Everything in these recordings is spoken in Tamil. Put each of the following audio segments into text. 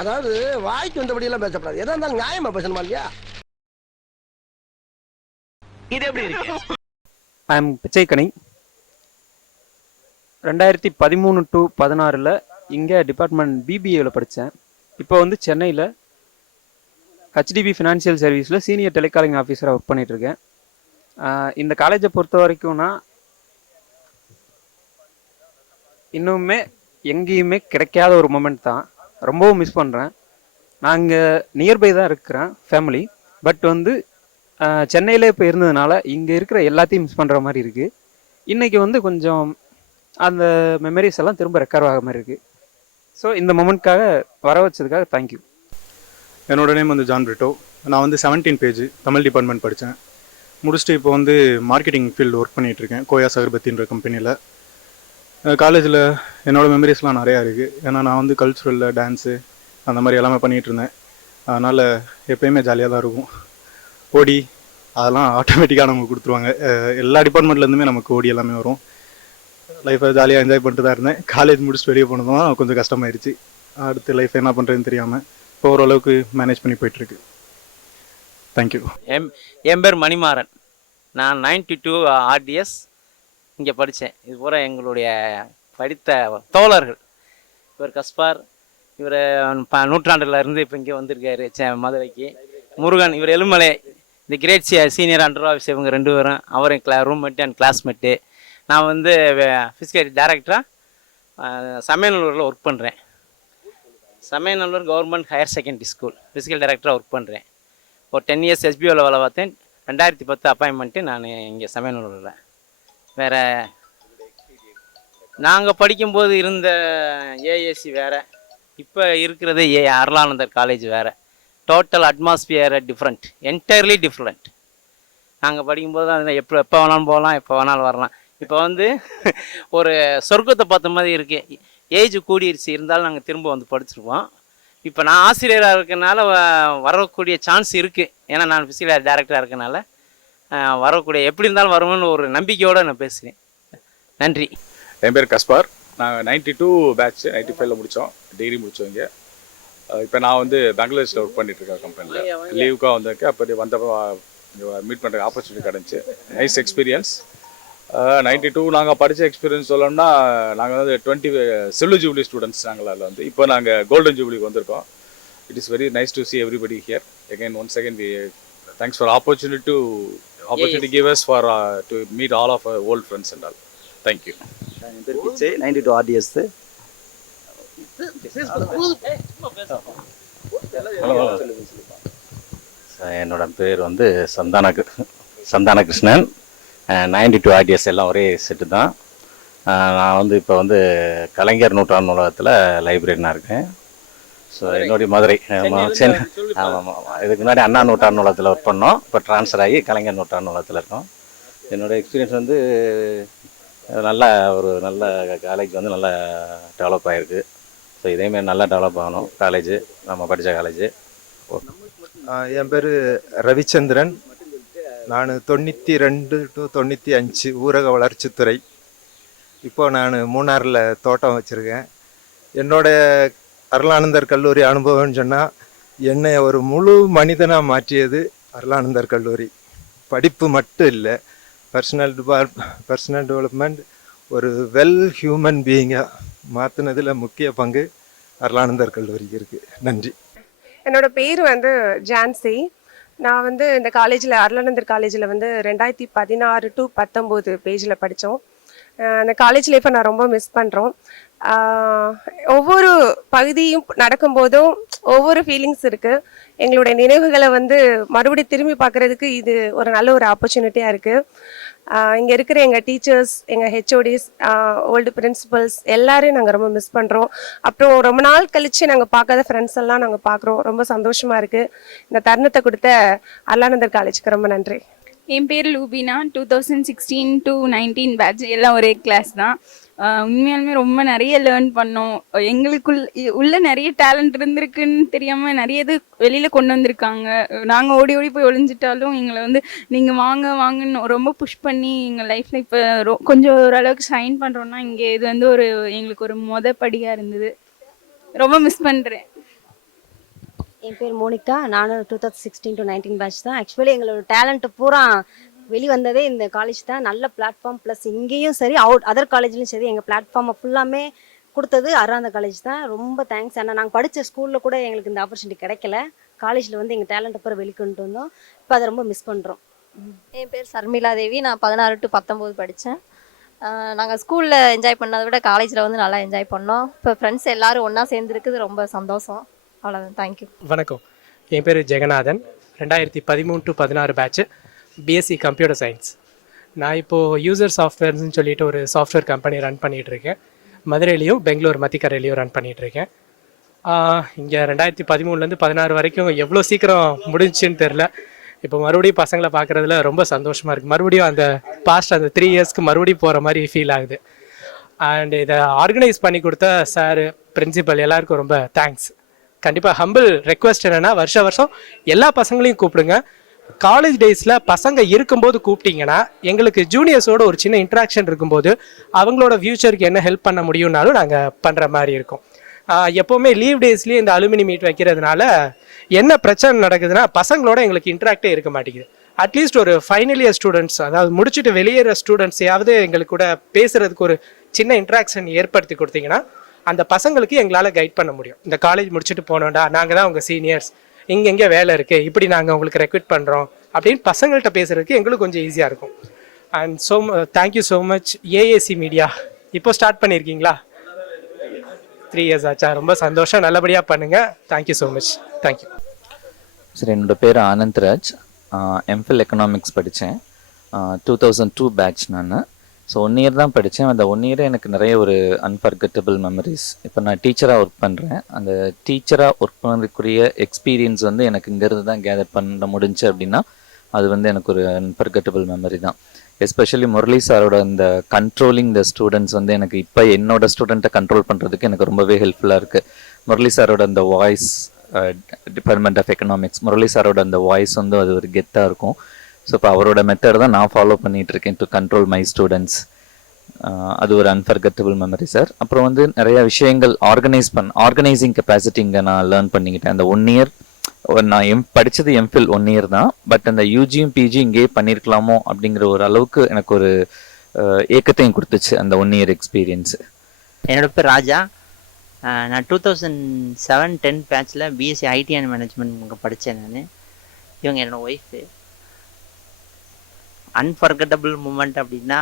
அதாவது வாய்க்கு வந்தபடி எல்லாம் பேசப்படாது. எதா இருந்தாலும் நியாயமா பேசணுமா இல்லையா? இது எப்படி இருக்கு? I am Pichaikani. 2013 to 16 இங்கே டிபார்ட்மெண்ட் பிபிஏவில் படித்தேன். இப்போ வந்து சென்னையில் ஹெச்டிபி ஃபினான்ஷியல் சர்வீஸில் சீனியர் டெலிகாலிங் ஆஃபீஸராக ஒர்க் பண்ணிகிட்ருக்கேன். இந்த காலேஜை பொறுத்த வரைக்கும்னா இன்னுமே எங்கேயுமே கிடைக்காத ஒரு மொமெண்ட் தான். ரொம்பவும் மிஸ் பண்ணுறேன். நான் இங்கே நியர்பை தான் இருக்கிறேன் ஃபேமிலி. பட் வந்து சென்னையில் இப்போ இருந்ததுனால இங்கே இருக்கிற எல்லாத்தையும் மிஸ் பண்ணுற மாதிரி இருக்குது. இன்றைக்கி வந்து கொஞ்சம் அந்த மெமரிஸ் எல்லாம் திரும்ப ரெக்கவர் ஆக மாதிரி இருக்குது. ஸோ இந்த மொமெண்ட்காக வர வச்சதுக்காக தேங்க்யூ. என்னோடய நேம் வந்து ஜான் பிரிட்டோ. நான் வந்து 17 பேஜ் தமிழ் டிபார்ட்மெண்ட் படித்தேன். முடிச்சுட்டு இப்போ வந்து மார்க்கெட்டிங் ஃபீல்டு ஒர்க் பண்ணிகிட்ருக்கேன் கோயாஸ் அகர்பத்தின்ற கம்பெனியில். காலேஜில் என்னோடய மெமரிஸ்லாம் நிறையா இருக்குது. ஏன்னா நான் வந்து கல்ச்சுரலில் டான்ஸு அந்த மாதிரி எல்லாமே பண்ணிகிட்டு இருந்தேன். அதனால் எப்போயுமே ஜாலியாக தான் இருக்கும். ஓடி அதெல்லாம் ஆட்டோமேட்டிக்காக நமக்கு கொடுத்துருவாங்க. எல்லா டிபார்ட்மெண்ட்லேருந்துமே நமக்கு ஓடி எல்லாமே வரும். லைஃப்பை ஜாலியாக என்ஜாய் பண்ணிட்டு தான் இருந்தேன். காலேஜ் முடிச்சுட்டு வெளியே போனதும் தான் கொஞ்சம் கஷ்டமாயிருச்சு. அடுத்து லைஃப் என்ன பண்ணுறதுன்னு தெரியாமல் இப்போ ஓரளவுக்கு மேனேஜ் பண்ணி போயிட்டுருக்கு. தேங்க்யூ. என் பேர் மணிமாறன். நான் 92 ஆர்டிஎஸ் இங்கே படித்தேன். இது பூரா எங்களுடைய படித்த தோழர்கள். இவர் கஸ்பார், இவர் நூற்றாண்டில் இருந்து இப்போ இங்கே வந்திருக்காரு மதுரைக்கு. முருகன், இவர் எலுமலை, இந்த கிரேட் சீனியர் அண்டர் ஆஃபீஸ். இவங்க 2 பேரும். அவரும் ரூம்மேட்டு அண்ட் கிளாஸ்மேட்டு. நான் வந்து ஃபிசிக்கல் டைரக்டராக சமயநல்லூரில் ஒர்க் பண்ணுறேன். Samayanallur government higher secondary school physical டைரக்டராக ஒர்க் பண்ணுறேன். ஒரு 10 இயர்ஸ் எஸ்பிஓவில் வேலை பார்த்தேன். 2010 அப்பாயின்மெண்ட்டு நான் இங்கே சமயநல்லூரில். வேறு நாங்கள் படிக்கும்போது இருந்த ஏஏசி வேறு, இப்போ இருக்கிறது அருளானந்தர் காலேஜ் வேறு. Total atmosphere different, entirely different. நாங்கள் படிக்கும்போது தான் எப்போ வேணாலும் போகலாம், எப்போ வேணாலும் வரலாம். இப்போ வந்து ஒரு சொர்க்கத்தை பார்த்த மாதிரி இருக்குது. ஏஜ் கூடிருச்சு, இருந்தாலும் நாங்கள் திரும்ப வந்து படிச்சிருவோம். இப்போ நான் ஆசிரியராக இருக்கனால வரக்கூடிய சான்ஸ் இருக்குது. ஏன்னா நான் ஃபிசிக்கல் டைரக்டராக இருக்கனால வரக்கூடிய எப்படி இருந்தாலும் வருவோன்னு ஒரு நம்பிக்கையோடு நான் பேசுகிறேன். நன்றி. என் பேர் கஸ்பார். நாங்கள் 92 பேட்ச் 95ல் முடித்தோம். டிகிரி முடித்தோம் இங்கே. இப்போ நான் வந்து பெங்களூரில் ஒர்க் பண்ணிகிட்ருக்கேன் கம்பெனியில். லீவுக்காக வந்திருக்கேன். அப்போ வந்தப்போ மீட் பண்ணுற ஆப்பர்ச்சுனிட்டி கிடச்சி. Nice experience. 92 நாங்கள் படித்த எக்ஸ்பீரியன்ஸ் சொல்லணும்னா, நாங்கள் வந்து 20 சில்வர் ஜூப்ளி ஸ்டூடெண்ட்ஸ். நாங்கள் அதில் வந்து இப்போ நாங்கள் கோல்டன் ஜூப்ளிக்கு வந்திருக்கோம். It is very nice to see everybody here. Again once again we thanks for opportunity give us for to meet all of our old friends and all. Thank you. என் பேர் பிச்சை, 92 ஆர்டிஎஸ். என்னோட பேர் வந்து சந்தான கிருஷ்ணன். 92 ஆர்டிஎஸ் எல்லாம் ஒரே செட்டு தான். நான் வந்து இப்போ வந்து கலைஞர் நூற்றாண்டு நூலகத்தில் லைப்ரரியனாக இருக்கேன். ஸோ என்னுடைய மதுரை சென்னை. ஆமாம். இதுக்கு முன்னாடி அண்ணா நூற்றாண்டு நூலகத்தில் ஒர்க் பண்ணோம். இப்போ ட்ரான்ஸ்ஃபர் ஆகி கலைஞர் நூற்றாண்டு நூலகத்தில் இருக்கோம். என்னோடய எக்ஸ்பீரியன்ஸ் வந்து நல்ல காலேஜ் வந்து நல்லா டெவலப் ஆகிருக்கு. ஸோ இதேமாரி நல்லா டெவலப் ஆகணும் காலேஜு, நம்ம படித்த காலேஜு. என் பேர் ரவிச்சந்திரன். நான் 92 to 95 ஊரக வளர்ச்சித்துறை. இப்போது நான் மூணாறில் தோட்டம் வச்சுருக்கேன். என்னோடய அருளானந்தர் கல்லூரி அனுபவம்னு சொன்னால், என்னை ஒரு முழு மனிதனாக மாற்றியது அருளானந்தர் கல்லூரி. படிப்பு மட்டும் இல்லை, பர்சனல் டெவலப்மெண்ட், ஒரு வெல் ஹியூமன் பீயிங்காக மாற்றினதில் முக்கிய பங்கு அருளானந்தர் கல்லூரிக்கு இருக்குது. நன்றி. என்னோடய பேர் வந்து ஜான்சி. நான் வந்து இந்த காலேஜில் அருளானந்தர் காலேஜில் வந்து 2016 to 19 பேஜில் படித்தோம். அந்த காலேஜ் லைஃப்பை நான் ரொம்ப மிஸ் பண்ணுறோம். ஒவ்வொரு பகுதியும் நடக்கும்போதும் ஒவ்வொரு ஃபீலிங்ஸ் இருக்குது. எங்களுடைய நினைவுகளை வந்து மறுபடியும் திரும்பி பார்க்குறதுக்கு இது ஒரு நல்ல ஒரு ஆப்பர்ச்சுனிட்டியாக இருக்குது. இங்கே இருக்கிற எங்கள் டீச்சர்ஸ், எங்கள் ஹெச்ஓடிஸ், ஓல்டு பிரின்சிபல்ஸ் எல்லாரையும் நாங்கள் ரொம்ப மிஸ் பண்ணுறோம். அப்புறம் ரொம்ப நாள் கழித்து நாங்கள் பார்க்காத ஃப்ரெண்ட்ஸ் எல்லாம் நாங்கள் பார்க்குறோம். ரொம்ப சந்தோஷமாக இருக்குது. இந்த தருணத்தை கொடுத்த அருளானந்தர் காலேஜுக்கு ரொம்ப நன்றி. என் பேர் லூபினா. 2016 to 19 பேட்ச் எல்லாம் ஒரே கிளாஸ் தான். உண்மையாலுமே ரொம்ப நிறைய லேர்ன் பண்ணோம். உள்ள நிறைய டேலண்ட் இருந்திருக்குன்னு தெரியாமல் நிறைய இது வெளியில் கொண்டு வந்திருக்காங்க. நாங்கள் ஓடி போய் ஒளிஞ்சிட்டாலும் எங்களை வந்து நீங்கள் வாங்கன்னு ரொம்ப புஷ் பண்ணி எங்கள் லைஃப்பில் இப்போ கொஞ்சம் ஓரளவுக்கு ஷைன் பண்ணுறோன்னா, இங்கே இது வந்து எங்களுக்கு ஒரு படியாக இருந்தது. ரொம்ப மிஸ் பண்ணுறேன். என் பேர் மோனிகா. நானும் 2016 to 19 பேட்ச் தான். ஆக்சுவலி எங்களோட டேலண்ட் பூரா வெளிவந்ததே இந்த காலேஜ் தான். நல்ல பிளாட்ஃபார்ம், ப்ளஸ் இங்கேயும் சரி அதர் காலேஜ்லையும் சரி எங்கள் பிளாட்ஃபார்மை ஃபுல்லாமே கொடுத்தது அருணாந்த காலேஜ் தான். ரொம்ப தேங்க்ஸ். ஆனால் நாங்கள் படித்த ஸ்கூலில் கூட எங்களுக்கு இந்த ஆப்பர்ச்சுனிட்டி கிடைக்கல. காலேஜில் வந்து எங்கள் டேலண்ட்டை பூரா வெளிக்கொண்டு வந்தோம். இப்போ அதை ரொம்ப மிஸ் பண்ணுறோம். என் பேர் சர்மிளா தேவி. நான் 16 to 19 படித்தேன். நாங்கள் ஸ்கூலில் என்ஜாய் பண்ணதை விட காலேஜில் வந்து நல்லா என்ஜாய் பண்ணோம். இப்போ ஃப்ரெண்ட்ஸ் எல்லோரும் ஒன்றா சேர்ந்துருக்குது ரொம்ப சந்தோஷம். அவ்வளோதான். தேங்க்யூ. வணக்கம். என் பேர் Jeganathan. 2013 to 16 batch, BSc computer science. நான் இப்போது யூசர் சாஃப்ட்வேர்ஸ்னு சொல்லிட்டு ஒரு சாஃப்ட்வேர் கம்பெனி ரன் பண்ணிகிட்ருக்கேன். மதுரையிலையும் பெங்களூர் மத்திக்கரையிலையும் ரன் பண்ணிகிட்ருக்கேன். இங்கே 2013 16 வரைக்கும் எவ்வளோ சீக்கிரம் முடிஞ்சுன்னு தெரில. இப்போ மறுபடியும் பசங்களை பார்க்குறதுல ரொம்ப சந்தோஷமாக இருக்குது. மறுபடியும் அந்த பாஸ்ட் அந்த 3 இயர்ஸ்க்கு மறுபடியும் போகிற மாதிரி ஃபீல் ஆகுது. அண்ட் இதை ஆர்கனைஸ் பண்ணி கொடுத்த சார், பிரின்சிபல் எல்லாருக்கும் ரொம்ப தேங்க்ஸ். கண்டிப்பாக ஹம்பிள் ரெக்வஸ்ட் என்னென்னா, வருஷம் எல்லா பசங்களையும் கூப்பிடுங்க. காலேஜ் டேஸில் பசங்க இருக்கும்போது கூப்பிட்டீங்கன்னா எங்களுக்கு ஜூனியர்ஸோட ஒரு சின்ன இன்ட்ராக்ஷன் இருக்கும்போது அவங்களோட ஃப்யூச்சருக்கு என்ன ஹெல்ப் பண்ண முடியும்னாலும் நாங்கள் பண்ணுற மாதிரி இருக்கும். எப்போவுமே லீவ் டேஸ்லேயே இந்த அலுமினி மீட் வைக்கிறதுனால என்ன பிரச்சனை நடக்குதுன்னா, பசங்களோட எங்களுக்கு இன்ட்ராக்டே இருக்க மாட்டேங்குது. அட்லீஸ்ட் ஒரு ஃபைனல் இயர் ஸ்டூடெண்ட்ஸ், அதாவது முடிச்சுட்டு வெளியேற ஸ்டூடெண்ட்ஸையாவது எங்களுக்கு கூட பேசுகிறதுக்கு ஒரு சின்ன இன்ட்ராக்ஷன் ஏற்படுத்தி கொடுத்தீங்கன்னா அந்த பசங்களுக்கு எங்களால் கைட் பண்ண முடியும். இந்த காலேஜ் முடிச்சுட்டு போனோம்டா, நாங்கள் தான் உங்கள் சீனியர்ஸ், இங்கே வேலை இருக்குது, இப்படி நாங்கள் உங்களுக்கு ரெக்வெஸ்ட் பண்ணுறோம் அப்படின்னு பசங்கள்கிட்ட பேசுகிறதுக்கு எங்களுக்கு கொஞ்சம் ஈஸியாக இருக்கும். And thank you so much AAC media. இப்போ ஸ்டார்ட் பண்ணியிருக்கீங்களா? 3 இயர்ஸ் ஆச்சா? ரொம்ப சந்தோஷம். நல்லபடியாக பண்ணுங்கள். Thank you so much. Thank you sir. என்னோடய பேர் ஆனந்த்ராஜ். எம்ஃபில் எக்கனாமிக்ஸ் படித்தேன். 2002 பேட்ச் நான். ஸோ 1 இயர் தான் படித்தேன். அந்த 1 இயர் எனக்கு நிறைய ஒரு அன்ஃபர்கெட்டபிள் மெமரிஸ். இப்போ நான் டீச்சராக ஒர்க் பண்ணுறேன். அந்த டீச்சராக ஒர்க் பண்ணுறதுக்குரிய எக்ஸ்பீரியன்ஸ் வந்து எனக்கு இங்கேருந்து தான் கேதர் பண்ண முடிஞ்சு அப்படின்னா அது வந்து எனக்கு ஒரு அன்ஃபர்கெட்டபிள் மெமரி தான். எஸ்பெஷலி முரளி சாரோட இந்த கண்ட்ரோலிங் த ஸ்டூடெண்ட்ஸ் வந்து எனக்கு இப்போ என்னோட ஸ்டூடெண்ட்டை கண்ட்ரோல் பண்ணுறதுக்கு எனக்கு ரொம்பவே ஹெல்ப்ஃபுல்லாக இருக்குது. முரளி சாரோட அந்த voice, department of economics, Murali சாரோட அந்த வாய்ஸ் வந்து அது ஒரு கெத்தாக இருக்கும். ஸோ இப்போ அவரோட மெத்தட் தான் நான் ஃபாலோ பண்ணிகிட்டு இருக்கேன் டு கண்ட்ரோல் மை ஸ்டூடெண்ட்ஸ். அது ஒரு அன்ஃபர்கெட்டபிள் மெமரி சார். அப்புறம் வந்து நிறைய விஷயங்கள் ஆர்கனைசிங் கெப்பாசிட்டி இங்கே நான் லேர்ன் பண்ணிக்கிட்டேன். அந்த 1 இயர் நான் படித்தது எம்ஃபில் 1 இயர் தான். பட் அந்த யூஜியும் பிஜி இங்கே பண்ணியிருக்கலாமோ அப்படிங்கிற ஒரு அளவுக்கு எனக்கு ஒரு ஏக்கத்தையும் கொடுத்துச்சு அந்த 1 இயர் எக்ஸ்பீரியன்ஸு. என்னோட பேர் ராஜா. நான் 2007-10 பேட்சில் பிஎஸ்சி ஐடி அண்ட் மேனேஜ்மெண்ட் படித்தேன் நான். இவங்க என்னோடய ஒய்ஃபு. அன்ஃபர்கெட்டபிள் மூமெண்ட் அப்படின்னா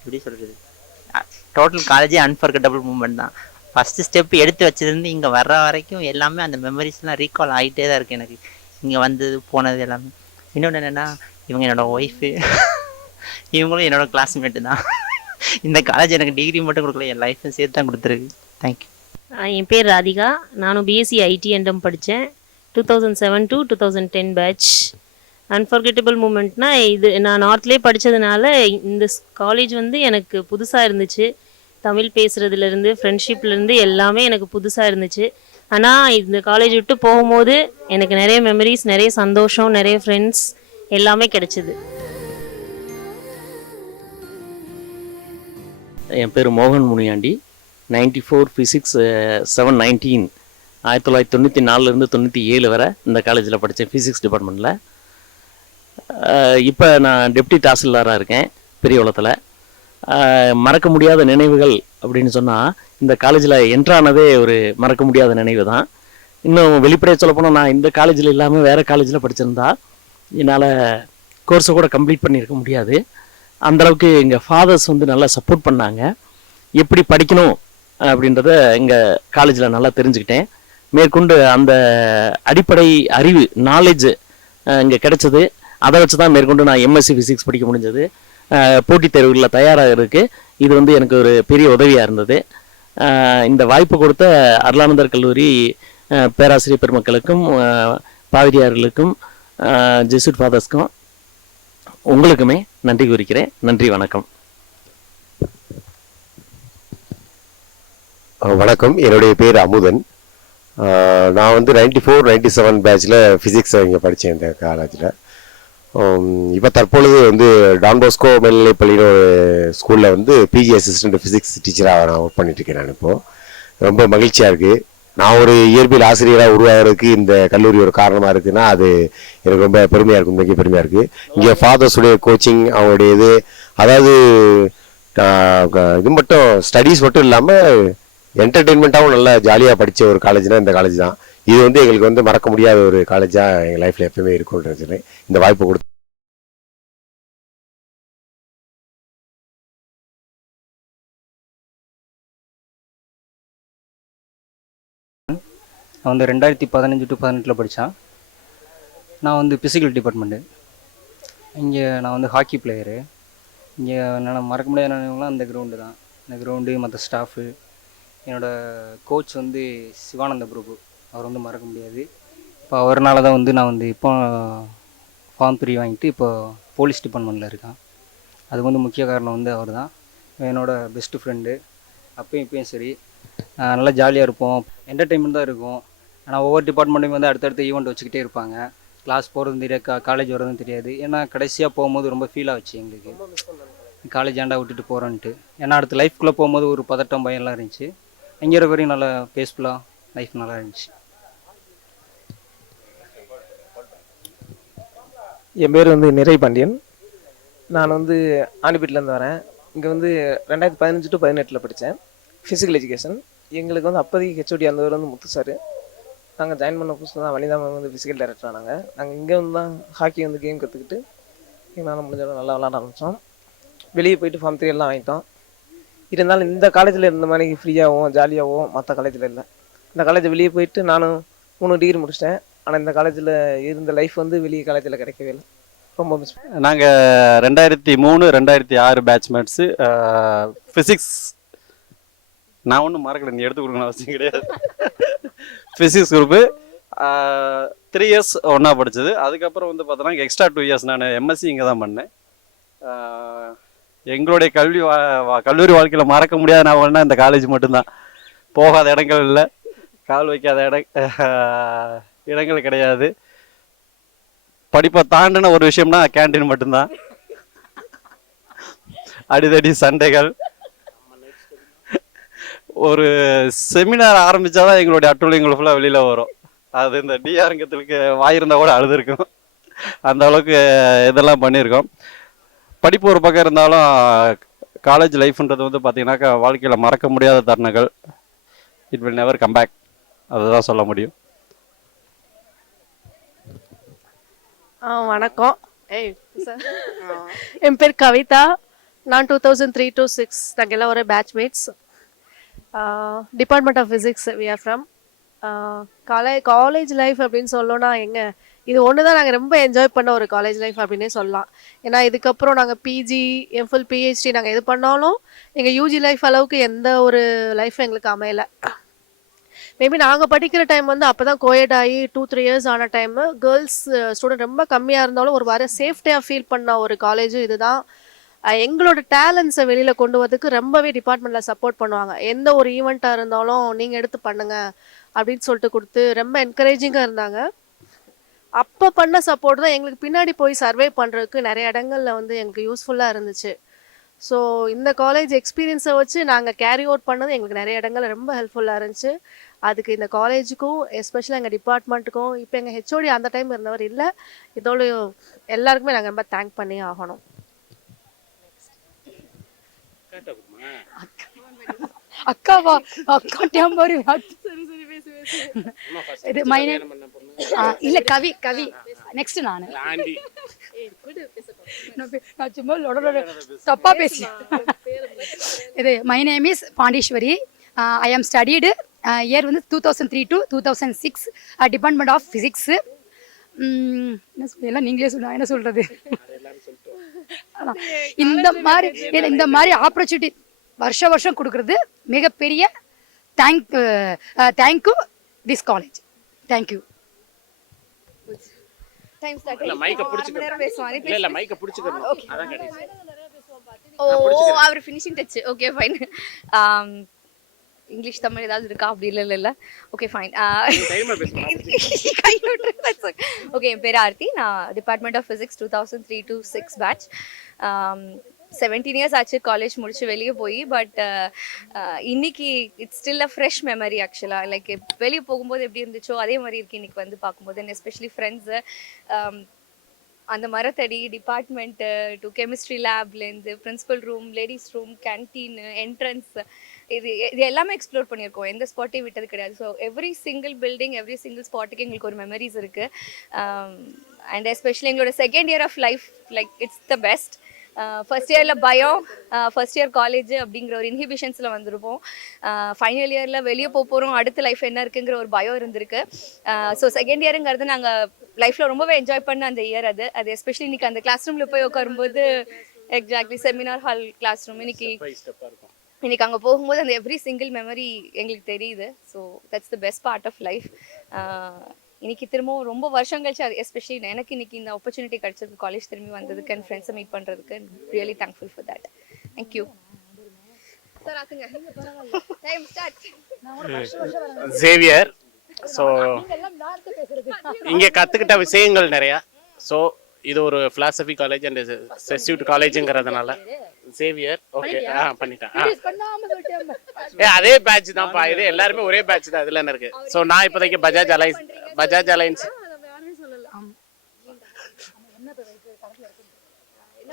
எப்படி சொல்கிறது, டோட்டல் காலேஜே அன்ஃபர்கெட்டபிள் மூமெண்ட் தான். ஃபஸ்ட்டு ஸ்டெப் எடுத்து வச்சதுலேருந்து இங்கே வர்ற வரைக்கும் எல்லாமே அந்த மெமரிஸ்லாம் ரீகால் ஆகிட்டே தான் இருக்குது எனக்கு. இங்கே வந்தது போனது எல்லாமே. இன்னொன்று என்னென்னா, இவங்க என்னோடய ஒய்ஃபு, இவங்களும் என்னோடய கிளாஸ்மேட்டு தான். இந்த காலேஜ் எனக்கு டிகிரி மட்டும் கொடுக்கல, என் லைஃப்பை சேர்த்து தான் கொடுத்துருக்கு. தேங்க்யூ. என் பேர் ராதிகா. நானும் பிஎஸ்சி ஐடி அண்ட் படித்தேன். 2007 to 2010 பேட்ச். அன்ஃபர்கெட்டபிள் மூமெண்ட்னா இது நான் நார்த்லேயே படித்ததுனால இந்த காலேஜ் வந்து எனக்கு புதுசாக இருந்துச்சு. தமிழ் பேசுகிறதுலேருந்து ஃப்ரெண்ட்ஷிப்லேருந்து எல்லாமே எனக்கு புதுசாக இருந்துச்சு. ஆனால் இந்த காலேஜ் விட்டு போகும்போது எனக்கு நிறைய மெமரிஸ், நிறைய சந்தோஷம், நிறைய ஃப்ரெண்ட்ஸ் எல்லாமே கிடைச்சிது. என் பேர் மோகன் முனியாண்டி. 94 ஃபிசிக்ஸ் 719 1994 97 வரை இந்த காலேஜில் படித்தேன், ஃபிசிக்ஸ் டிபார்ட்மெண்ட்டில். இப்போ நான் டெப்டி தாசில்தாராக இருக்கேன் பெரியகுளத்தில். மறக்க முடியாத நினைவுகள் அப்படின்னு சொன்னால் இந்த காலேஜில் என்ட்ரானதே ஒரு மறக்க முடியாத நினைவு தான். இன்னும் வெளிப்படையாக சொல்லப்போனால் நான் இந்த காலேஜில் இல்லாமல் வேறு காலேஜில் படிச்சிருந்தா என்னால் கோர்ஸை கூட கம்ப்ளீட் பண்ணியிருக்க முடியாது. அந்தளவுக்கு எங்கள் ஃபாதர்ஸ் வந்து நல்லா சப்போர்ட் பண்ணாங்க. எப்படி படிக்கணும் அப்படின்றத எங்கள் காலேஜில் நல்லா தெரிஞ்சுக்கிட்டேன். மேற்கொண்டு அந்த அடிப்படை அறிவு, நாலேஜ் இங்கே கிடைச்சது. அதை வச்சு தான் மேற்கொண்டு நான் எம்எஸ்சி ஃபிசிக்ஸ் படிக்க முடிஞ்சது. போட்டித் தேர்வுகளில் தயாராகிறதுக்கு இது வந்து எனக்கு ஒரு பெரிய உதவியாக இருந்தது. இந்த வாய்ப்பு கொடுத்த அருளானந்தர் கல்லூரி பேராசிரியர் பெருமக்களுக்கும் பாதிரியார்களுக்கும் ஜெசுட் ஃபாதர்ஸ்க்கும் உங்களுக்குமே நன்றி கூறிக்கிறேன். நன்றி, வணக்கம். வணக்கம். என்னுடைய பேர் அமுதன். நான் வந்து 94-97 பேட்சில் ஃபிசிக்ஸ் இங்கே படித்தேன் இந்த காலேஜில். இப்போ தற்பொழுது வந்து டான்போஸ்கோ மேல்நிலைப்பள்ளியில் ஒரு ஸ்கூலில் வந்து பிஜி அசிஸ்டண்ட் ஃபிசிக்ஸ் டீச்சராக நான் ஒர்க் பண்ணிட்டுருக்கேன். நான் இப்போது ரொம்ப மகிழ்ச்சியாக இருக்குது. நான் ஒரு இயற்பியல் ஆசிரியராக உருவாகிறதுக்கு இந்த கல்லூரி ஒரு காரணமாக இருக்குன்னா அது எனக்கு ரொம்ப பெருமையாக இருக்கும், மிக பெருமையாக இருக்குது. இங்கே ஃபாதர்ஸுடைய கோச்சிங் அவங்களுடைய இது, அதாவது இது மட்டும் ஸ்டடீஸ் மட்டும் இல்லாமல் என்டர்டெயின்மெண்ட்டாகவும் நல்லா ஜாலியாக படித்த ஒரு காலேஜ்னால் இந்த காலேஜ் தான். இது வந்து எங்களுக்கு வந்து மறக்க முடியாத ஒரு காலேஜாக எங்கள் லைஃப்பில் எப்பவுமே இருக்கும்ன்றது இந்த வாய்ப்பு கொடுத்து. நான் வந்து 2015 to 18 படித்தேன். நான் வந்து ஃபிசிக்கல் டிபார்ட்மெண்ட்டு. இங்கே நான் வந்து ஹாக்கி பிளேயரு. இங்கே என்னால் மறக்க முடியாத நினைவுகள்லாம் அந்த கிரவுண்டு தான். இந்த கிரவுண்டு, மற்ற ஸ்டாஃபு, என்னோடய கோச் வந்து சிவானந்த பிரபு, அவர் வந்து மறக்க முடியாது. இப்போ அவர்னால தான் வந்து நான் வந்து இப்போ ஃபார்ம் 3 வாங்கிட்டு இப்போ போலீஸ் டிபார்ட்மெண்ட்டில் இருக்கேன். அதுக்கு வந்து முக்கிய காரணம் வந்து அவர் தான். என்னோடய பெஸ்ட்டு ஃப்ரெண்டு. அப்பயும் இப்பயும் சரி நல்லா ஜாலியாக இருப்போம், என்டர்டெயின்மெண்ட் தான் இருக்கும். ஆனால் ஒவ்வொரு டிபார்ட்மெண்ட்டையும் வந்து அடுத்தடுத்த ஈவெண்ட் வச்சுக்கிட்டே இருப்பாங்க. கிளாஸ் போகிறதும் தெரியாது, காலேஜ் வரதும் தெரியாது. ஏன்னா கடைசியாக போகும்போது ரொம்ப ஃபீல் ஆச்சு எங்களுக்கு, காலேஜ் ஏண்டா விட்டுட்டு போகிறோன்ட்டு. ஏன்னா அடுத்த லைஃப்குள்ளே போகும்போது ஒரு பதட்டம் பயம்லாம் இருந்துச்சு. இங்கே இருக்க வரையும் நல்லா பீஸ்ஃபுல்லாக லைஃப் நல்லா இருந்துச்சு. என் பேர் வந்து நிறை பாண்டியன். நான் வந்து ஆண்டிப்பேட்டிலேருந்து வரேன். இங்கே வந்து 2015 to 18 படித்தேன் ஃபிசிக்கல் எஜுகேஷன். எங்களுக்கு வந்து அப்போதைக்கு ஹெச்ஓடி இருந்தவர் வந்து முத்து சார். நாங்கள் ஜாயின் பண்ண புதுசில் தான் வனிதா மேம் வந்து ஃபிசிக்கல் டைரக்டர் ஆனாங்க. நாங்கள் இங்கே வந்து தான் ஹாக்கி வந்து கேம் கற்றுக்கிட்டு எங்களால் முடிஞ்சளவு நல்லா விளாட ஆரம்பித்தோம். வெளியே போயிட்டு ஃபார்ம் 3 எல்லாம் வாங்கிட்டோம். இருந்தாலும் இந்த காலேஜில் இருந்த மாதிரி ஃப்ரீயாகவும் ஜாலியாகவும் மற்ற காலேஜில் இல்லை. இந்த காலேஜ் வெளியே போயிட்டு நானும் 3 டிகிரி முடிச்சிட்டேன். ஆனால் இந்த காலேஜில் இருந்த லைஃப் வந்து வெளியே காலேஜில் கிடைக்கவே இல்லை. ரொம்ப மிஸ். நாங்கள் 2003, 2006 பேட்ச்மேட்ஸு. ஃபிசிக்ஸ் நான் ஒன்றும் மறக்கலை, நீ எடுத்து கொடுக்கணும் அவசியம் கிடையாது. ஃபிசிக்ஸ் குரூப்பு 3 இயர்ஸ் ஒன்றா படித்தது. அதுக்கப்புறம் வந்து பார்த்தோன்னா எக்ஸ்ட்ரா 2 இயர்ஸ் நான் எம்எஸ்சி இங்கே தான் பண்ணேன். எங்களுடைய கல்லூரி வாழ்க்கையில் மறக்க முடியாத நான் ஒன்றா இந்த காலேஜ் மட்டும்தான். போகாத இடங்கள் இல்லை, கால் வைக்காத இடங்கள் கிடையாது. படிப்பை தாண்டின ஒரு விஷயம்னா கேண்டீன் மட்டும்தான். அடிதடி சண்டைகள். ஒரு செமினார் ஆரம்பித்தாதான் எங்களுடைய அட்டுழியங்கள் ஃபுல்லாக வெளியில் வரும். அது இந்த டிஆரங்கத்துக்கு வாயிருந்தால் கூட அழுதுருக்கும். அந்த அளவுக்கு இதெல்லாம் பண்ணியிருக்கோம். படிப்பு ஒரு பக்கம் இருந்தாலும் காலேஜ் லைஃப்ன்றது வந்து பார்த்தீங்கன்னாக்கா வாழ்க்கையில் மறக்க முடியாத தருணங்கள். It will never come back, அதுதான் சொல்ல முடியும். வணக்கம். என் பேர் கவிதா. நான் 2003 to 6 நாங்கள் எல்லாம் ஒரே batchmates. Department of physics we are from. College life அப்படின்னு சொல்லணும்னா இது ஒன்று தான் நாங்கள் ரொம்ப என்ஜாய் பண்ண ஒரு காலேஜ் லைஃப் அப்படின்னே சொல்லலாம். ஏன்னா இதுக்கப்புறம் நாங்கள் பிஜி, எம்ஃபில், பிஹெச்டி நாங்கள் எது பண்ணாலும் எங்கள் யூஜி லைஃப் அளவுக்கு எந்த ஒரு லைஃப் எங்களுக்கு அமையலை. மேபி நாங்கள் படிக்கிற டைம் வந்து அப்போ தான் கோயட் ஆகி 2-3 இயர்ஸ் ஆன டைமு. கேர்ள்ஸ் ஸ்டூடெண்ட் ரொம்ப கம்மியாக இருந்தாலும் ஒரு வர சேஃப்டியாக ஃபீல் பண்ண ஒரு காலேஜும் இதுதான். எங்களோட டேலண்ட்ஸை வெளியில் கொண்டு வரதுக்கு ரொம்பவே டிபார்ட்மெண்ட்டில் சப்போர்ட் பண்ணுவாங்க. எந்த ஒரு ஈவெண்ட்டாக இருந்தாலும் நீங்கள் எடுத்து பண்ணுங்க அப்படின்னு சொல்லிட்டு கொடுத்து ரொம்ப என்கரேஜிங்காக இருந்தாங்க. அப்போ பண்ண சப்போர்ட் தான் எங்களுக்கு பின்னாடி போய் சர்வே பண்ணுறதுக்கு நிறைய இடங்களில் வந்து எங்களுக்கு யூஸ்ஃபுல்லாக இருந்துச்சு. ஸோ இந்த காலேஜ் எக்ஸ்பீரியன்ஸை வச்சு நாங்கள் கேரி அவுட் பண்ணது எங்களுக்கு நிறைய இடங்களில் ரொம்ப ஹெல்ப்ஃபுல்லாக இருந்துச்சு. அதுக்கு இந்த காலேஜுக்கும் எஸ்பெஷலாக எங்கள் டிபார்ட்மெண்ட்டுக்கும் இப்போ எங்கள் ஹெச்ஓடி அந்த டைம் இருந்தவர் இல்லை, இதோட எல்லாருக்குமே நாங்கள் ரொம்ப தேங்க் பண்ணி ஆகணும். அக்காவா? அக்கா டேம்பர். இது மை நேம் இல்ல கவி. நெக்ஸ்ட் நான் சும்மா தப்பா பேசி. இது மை நேம் இஸ் பாண்டீஸ்வரி. ஐ ஆம் ஸ்டடீடு இயர் வந்து 2003 to 2006 டிபார்ட்மெண்ட் ஆஃப் ஃபிசிக்ஸு. எல்லாம் நீங்களே சொன்னா என்ன சொல்றது. இந்த மாதிரி ஆப்பர்ச்சுனிட்டி வருஷம் கொடுக்கறது மிகப்பெரிய தேங்க்யூ திஸ் காலேஜ். தேங்க்யூ. அவர் finishing touch. Okay fine. English Tamil ஏதாவது இருக்கா? அப்படி இல்லை. Okay fine. ஓகே, என் பேர் ஆர்த்தி. நான் department of physics 2003 to 6 batch. 17 years ஆச்சு காலேஜ் முடிச்சு வெளியே போய். பட் இன்னைக்கு it's still a fresh memory ஆக்சுவலாக. லைக் வெளியே போகும்போது எப்படி இருந்துச்சோ அதே மாதிரி இருக்கு இன்னைக்கு வந்து பார்க்கும்போது. அண்ட் எஸ்பெஷலி ஃப்ரெண்ட்ஸு, அந்த மரத்தடி, டிபார்ட்மெண்ட்டு, டு கெமிஸ்ட்ரி லேப்லேருந்து principal room, ladies room, canteen, entrance, இது எல்லாமே எக்ஸ்ப்ளோர் பண்ணியிருக்கோம். எந்த ஸ்பாட்டையும் விட்டது கிடையாது. So every single building, every single ஸ்பாட்டுக்கு எங்களுக்கு ஒரு மெமரிஸ் இருக்குது. அண்ட் எஸ்பெஷலி எங்களோட second year of life, like it's the best. First இயரில் பயம், ஃபர்ஸ்ட் இயர் காலேஜ் அப்படிங்கிற ஒரு இன்ஹிபிஷன்ஸில் வந்திருப்போம். ஃபைனல் இயரில் வெளியே போகிறோம், அடுத்த லைஃப் என்ன இருக்குங்கிற ஒரு பயம் இருந்திருக்கு. ஸோ செகண்ட் இயருங்கிறது நாங்கள் லைஃப்பில் ரொம்பவே என்ஜாய் பண்ண அந்த இயர். அது எஸ்பெஷலி இன்னைக்கு அந்த கிளாஸ் ரூமில் போய் உட்காரும்போது, exactly seminar hall class room, இன்னைக்கு அங்கே போகும்போது அந்த எவ்ரி சிங்கிள் மெமரி எங்களுக்கு தெரியுது. So that's the best part of life. இன்னைக்கு திரும்பவும் ரொம்ப வருஷம் கழிச்சு, அது எஸ்பெஷலி எனக்கு இன்னைக்கு இந்த ஆப்பர்ச்சுனிட்டி கிடைச்சதுக்கு, காலேஜ் திரும்பி வந்ததுக்கு, அண்ட் ஃப்ரெண்ட்ஸை மீட் பண்ணுறதுக்கு, really thankful for that. Thank you sir. ஆக்குங்க, டைம் ஸ்டார்ட். சேவியர். ஸோ இங்கே கற்றுக்கிட்ட விஷயங்கள் நிறையா. ஸோ இது ஒரு ஃபிலாசபி காலேஜ் அண்ட் செஸ்யூட் காலேஜுங்கிறதுனால சேவியர். ஓகே, பண்ணிட்டேன். அதே பேட்ச் தான்ப்பா, இது எல்லாருமே ஒரே பேட்ச் தான். இதில் என்ன இருக்கு? ஸோ நான் இப்போதைக்கு பஜாஜ் அலைன்ஸ்.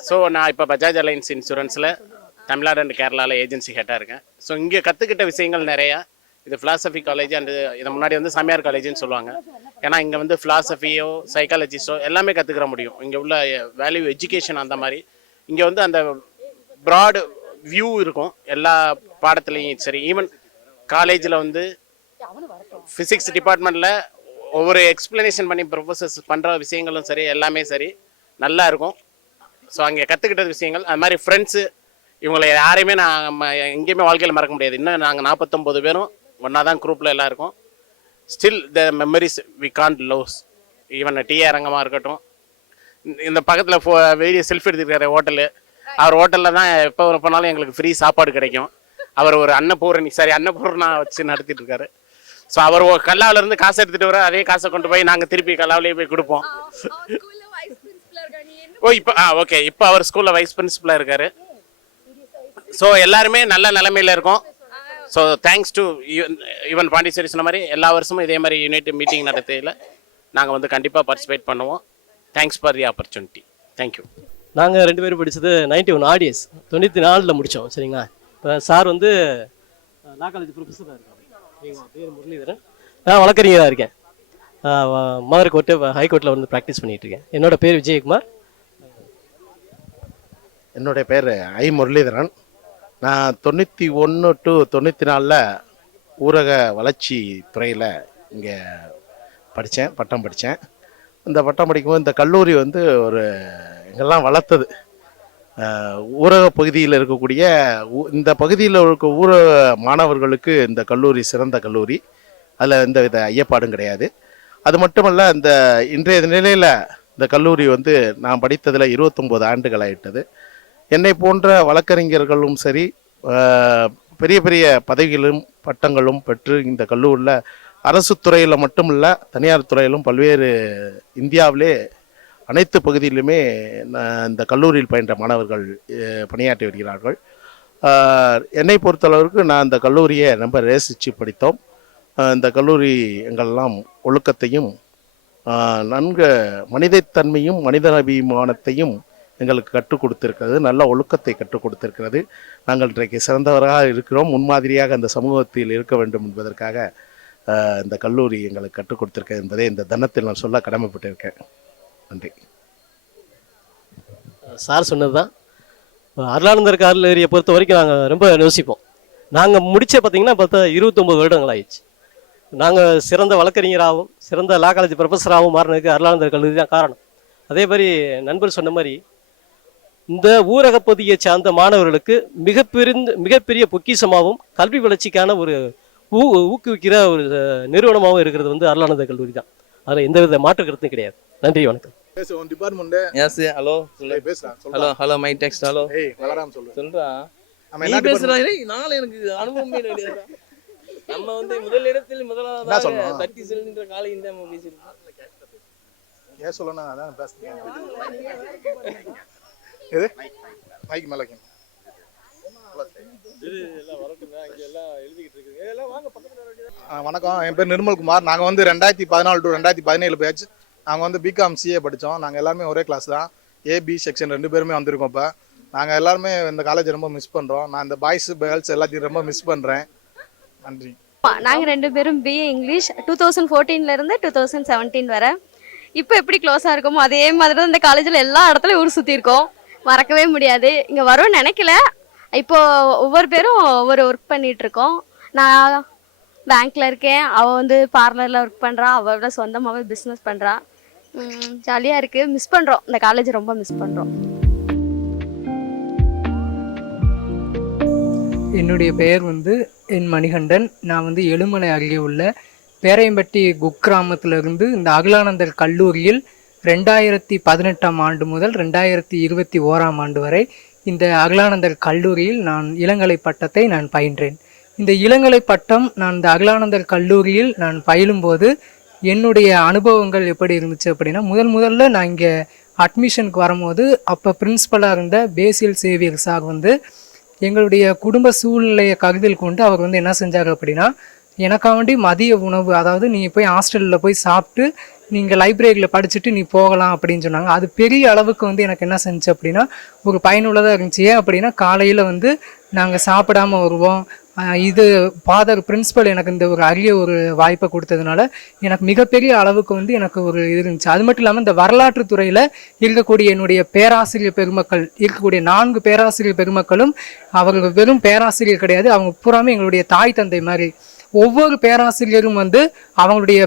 ஸோ நான் இப்போ பஜாஜ் அலைன்ஸ் இன்சூரன்ஸில் தமிழ்நாடு அண்ட் கேரளாவில் ஏஜென்சி ஹெட்டாக இருக்கேன். ஸோ இங்கே கற்றுக்கிட்ட விஷயங்கள் நிறையா. இது ஃபிலாசபி காலேஜ் அண்டு இதை முன்னாடி வந்து சாமியார் காலேஜ்னு சொல்லுவாங்க. ஏன்னா இங்கே வந்து ஃபிலாசபியோ சைக்காலஜிஸ்டோ எல்லாமே கற்றுக்கிற முடியும். இங்கே உள்ள வேல்யூ எஜுகேஷன் அந்த மாதிரி இங்கே வந்து அந்த ப்ராட் வியூ இருக்கும் எல்லா பாடத்துலேயும். சரி, ஈவன் காலேஜில் வந்து ஃபிசிக்ஸ் டிபார்ட்மெண்ட்டில் ஒவ்வொரு எக்ஸ்பிளனேஷன் பண்ணி ப்ரொஃபஸர்ஸ் பண்ணுற விஷயங்களும் சரி, எல்லாமே சரி நல்லா இருக்கும். ஸோ அங்கே கற்றுக்கிட்ட விஷயங்கள், அது மாதிரி ஃப்ரெண்ட்ஸு, இவங்களை யாரையுமே நான் எங்கேயுமே வாழ்க்கையில் மறக்க முடியாது. இன்னும் நாங்கள் 49 பேரும் ஒன்றா தான் குரூப்பில் எல்லாம் இருக்கோம். Still the memories we can't lose. Even TR ரங்கமாக இருக்கட்டும், இந்த பக்கத்தில் வீடியோ செல்ஃபி எடுத்துருக்காரு ஹோட்டலு. அவர் ஹோட்டலில் தான் எப்போ போனாலும் எங்களுக்கு ஃப்ரீ சாப்பாடு கிடைக்கும். அவர் ஒரு அன்னபூர்ணா வச்சு நடத்திட்டு இருக்காரு. ஸோ அவர் கல்லாவிலேருந்து காசு எடுத்துகிட்டு வர, அதே காசை கொண்டு போய் நாங்கள் திருப்பி கல்லாவிலேயே போய் கொடுப்போம். ஓகே, இப்போ அவர் ஸ்கூலில் வைஸ் பிரின்சிபலாக இருக்கார். ஸோ எல்லாருமே நல்ல நிலைமையில் இருக்கோம். So thanks to even Pondicherry சொன்ன மாதிரி எல்லா வருஷமும் இதே மாதிரி யூனிட் மீட்டிங் நடத்தையில் நாங்கள் வந்து கண்டிப்பாக பார்ட்டிசிபேட் பண்ணுவோம். Thanks for the opportunity. Thank you. நாங்கள் 2 பேரும் படித்தது 91 ஆர்டிஎஸ் 94 முடித்தோம். சரிங்களா? இப்போ சார் வந்து லா காலேஜ் ப்ரொஃபஸராக இருக்காங்க. எங்கள் பேர் முரளிதரன். நான் வழக்கறிஞராக இருக்கேன். மதுரை கோர்ட்டு ஹைகோர்ட்டில் வந்து ப்ராக்டிஸ் பண்ணிகிட்ருக்கேன். என்னோடய பேர் விஜயகுமார். என்னுடைய பேர் ஐ முரளிதரன். நான் 91 to 94 ஊரக வளர்ச்சி துறையில் இங்கே படித்தேன், பட்டம் படித்தேன். இந்த பட்டம் படிக்கும்போது இந்த கல்லூரி வந்து ஒரு எங்கெல்லாம் வளர்த்தது. ஊரக பகுதியில் இருக்கக்கூடிய இந்த பகுதியில் இருக்க ஊரக மாணவர்களுக்கு இந்த கல்லூரி சிறந்த கல்லூரி. அதில் எந்த வித ஐயப்பாடும் கிடையாது. அது மட்டுமல்ல, இந்த இன்றைய நிலையில் இந்த கல்லூரி வந்து நான் படித்ததில் 29 ஆண்டுகள் ஆயிட்டது. என்னை போன்ற வழக்கறிஞர்களும் சரி, பெரிய பெரிய பதவிகளும் பட்டங்களும் பெற்று இந்த கல்லூரியில் அரசு துறையில் மட்டும் இல்லை, தனியார் துறையிலும் பல்வேறு இந்தியாவிலே அனைத்து பகுதியிலுமே இந்த கல்லூரியில் பயின்ற மாணவர்கள் பணியாற்றி வருகிறார்கள். என்னை பொறுத்தளவிற்கு நான் இந்த கல்லூரியை ரொம்ப நேசித்து படித்தோம். இந்த கல்லூரி எங்களெல்லாம் ஒழுக்கத்தையும் நன்கு மனிதத்தன்மையும் மனிதாபிமானத்தையும் எங்களுக்கு கற்றுக் கொடுத்திருக்கிறது. நல்ல ஒழுக்கத்தை கற்றுக் கொடுத்திருக்கிறது. நாங்கள் இன்றைக்கு சிறந்தவராக இருக்கிறோம். முன்மாதிரியாக அந்த சமூகத்தில் இருக்க வேண்டும் என்பதற்காக இந்த கல்லூரி எங்களுக்கு கற்றுக் கொடுத்திருக்கிறது என்பதை இந்த தினத்தில் நான் சொல்ல கடமைப்பட்டிருக்கேன். நன்றி. சார் சொன்னது தான். அருளானந்தர் கல்லூரியை பொறுத்த வரைக்கும் நாங்கள் ரொம்ப யோசிப்போம். நாங்கள் முடிச்ச பார்த்தீங்கன்னா 29 வருடங்கள் ஆயிடுச்சு. நாங்கள் சிறந்த வழக்கறிஞராகவும் சிறந்த லா காலேஜ் ப்ரொஃபஸராகவும் மாறினதுக்கு அருளானந்தர் கல்லூரி தான் காரணம். அதே மாதிரி நண்பர் சொன்ன மாதிரி இந்த ஊரக பகுதியை சார்ந்த மாணவர்களுக்கு மிகப்பெரிய பொக்கிஷமாகவும் கல்வி வளர்ச்சிக்கான ஒரு ஊக்குவிக்கிற ஒரு நிறுவனமாகவும் இருக்கிறது வந்து அருளானந்தர் கல்லூரி தான். அதில் எந்தவித மாற்று கருத்தும் கிடையாது. நன்றி, வணக்கம். Hello my text. ஹலோ சொல்றா, நீ பேசுறா. எனக்கு அனுபவமே கிடையாது. நம்ம வந்து முதலாவதாக தட்டி செல்கின்ற காலை இந்த பேசியிருக்கோம். எது மைக் மேலே வைக்கணும். வணக்கம், என் பேர் நிர்மல்குமார். நாங்கள் வந்து 2014 to 2017 பேட்ச். நாங்கள் வந்து பிகாம் சிஏ படித்தோம். நாங்கள் எல்லாருமே ஒரே கிளாஸ் தான். ஏபி செக்ஷன் 2 பேருமே வந்திருக்கோம். இப்போ நாங்கள் எல்லாருமே இந்த காலேஜ் ரொம்ப மிஸ் பண்ணுறோம். நான் இந்த பாய்ஸ் கேர்ள்ஸ் எல்லாத்தையும் ரொம்ப மிஸ் பண்ணுறேன். நன்றி. நாங்கள் 2 பேரும் பிஏ இங்கிலீஷ் 2014 to 2017 வரை. இப்போ எப்படி க்ளோஸாக இருக்கோமோ அதே மாதிரி தான் இந்த காலேஜில் எல்லா இடத்துலையும் ஊர் சுற்றிருக்கோம். மறக்கவே முடியாது. இங்கே வரும்னு நினைக்கல. இப்போ ஒவ்வொரு பேரும் ஒவ்வொரு ஒர்க் பண்ணிட்டு இருக்கோம். நான் பேங்க்ல இருக்கேன், அவள் வந்து பார்லரில் ஒர்க் பண்ணுறா, அவளோட சொந்தமாகவே பிஸ்னஸ் பண்ணுறா. ஜாலியாக இருக்குது. மிஸ் பண்ணுறோம், இந்த காலேஜ் ரொம்ப மிஸ் பண்ணுறோம். என்னுடைய பெயர் வந்து என் மணிகண்டன். நான் வந்து எழுமலை அருகே உள்ள பேரையம்பட்டி குக்கிராமத்திலிருந்து இந்த அகிலானந்தர் கல்லூரியில் 2018 ஆண்டு முதல் 2021 ஆண்டு வரை இந்த அகிலானந்தர் கல்லூரியில் நான் இளங்கலை பட்டத்தை நான் பயின்றேன். இந்த இளங்கலை பட்டம் நான் இந்த அகிலானந்தர் கல்லூரியில் நான் பயிலும்போது என்னுடைய அனுபவங்கள் எப்படி இருந்துச்சு அப்படின்னா, முதல்ல நான் இங்கே அட்மிஷனுக்கு வரும்போது அப்போ பிரின்ஸிபலாக இருந்த பேசில் சேவியர் சார் வந்து எங்களுடைய குடும்ப சூழ்நிலையை கருத்தில் கொண்டு அவர் வந்து என்ன செஞ்சார் அப்படின்னா, எனக்காண்டி மதிய உணவு, அதாவது நீ போய் ஹாஸ்டலில் போய் சாப்பிட்டு நீங்கள் லைப்ரரியில் படிச்சுட்டு நீ போகலாம் அப்படின்னு சொன்னாங்க. அது பெரிய அளவுக்கு வந்து எனக்கு என்ன செஞ்சு அப்படின்னா ஒரு பயனுள்ளதாக இருந்துச்சு. ஏன் அப்படின்னா காலையில் வந்து நாங்கள் சாப்பிடாமல் வருவோம். இது ஃபாதர் பிரின்ஸிபல் எனக்கு இந்த ஒரு அரிய ஒரு வாய்ப்பை கொடுத்ததுனால எனக்கு மிகப்பெரிய அளவுக்கு வந்து எனக்கு ஒரு இது இருந்துச்சு. அது மட்டும் இல்லாமல் இந்த வரலாற்று துறையில் இருக்கக்கூடிய என்னுடைய பேராசிரியர் பெருமக்கள், இருக்கக்கூடிய 4 பேராசிரியர் பெருமக்களும் அவர்கள் வெறும் பேராசிரியர் கிடையாது, அவங்க பூராமே எங்களுடைய தாய் தந்தை மாதிரி. ஒவ்வொரு பேராசிரியரும் வந்து அவங்களுடைய